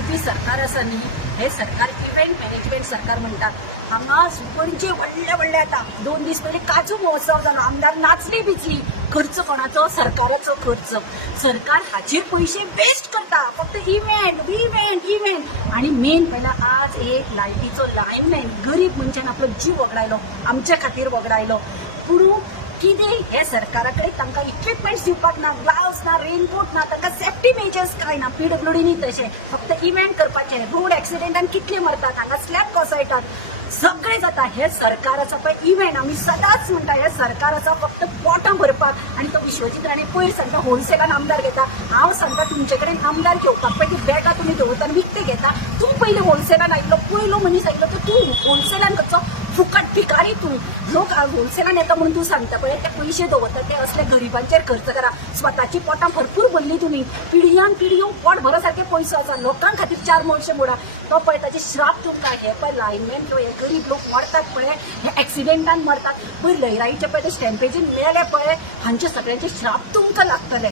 BJP सरकार आसा न्ही हे सरकार इव्हेंट मॅनेजमेंट सरकार म्हणटात. हांगा सुपरचे व्हडले व्हडले आता 2 दीस पयलीं काजू महोत्सव जालो. आमदार नाचली बिचली. खर्च कोणाचो? सरकाराचो खर्च. सरकार हाचेर पयशे वेस्ट करता. फक्त इव्हेंट इव्हेंट इव्हेंट आणि मेन म्हणल्यार आज एक लायटीचो लायनमॅन गरीब मनशान आपलो जीव वगडायलो, आमच्या खातीर वगडायलो. पूण कितें हे सरकारा कडेन तांकां इक्विपमेंट्स दिवपाक ना, ग्लावज ना, रेनकोट ना, तांकां सेफ्टी मेजर्स कांय ना. PWDनी तशें फक्त इव्हेंट करपाचे. रोड एक्सिडेंटान कितले मरतात, हांगा स्लॅब कोसळटात, सगळें जाता. हे सरकार आसा पळय इव्हेंट, आमी सदांच म्हणटा हे सरकार आसा फक्त पोटां भरपाक. आनी तो विश्वजीत राणे पयर सांगता होलसेलान आमदार घेता. हांव सांगता तुमचे कडेन आमदार घेवपाक पळय ती बॅगां तुमी दवरता आनी विकते घेता. तूं पयलीं होलसेलान आयिल्लो, पयलो मनीस आयिल्लो तो तूं. होलसेलान कचो फुकट भिकारी तूं. लोक होलसेलान येता म्हणून तूं सांगता पळय ते पयशे दवरता ते असले गरिबांचेर खर्च करा. स्वताची पोटां भरपूर भरली तुमी. पिढयान पिढयो पोट भरा सारके पयसो आसा. लोकां खातीर 4 मोडशे मोडा. तो पळय ताचे श्राप तुमकां. हे पळय लायनमॅन हे गरीब लोक मरतात पळय, हे एक्सिडेंटान मरतात. पळय लयराईचे पळय ते स्टॅम्पेजीन मेले पळय, हांचे सगळ्यांचे श्राप तुमकां लागतले.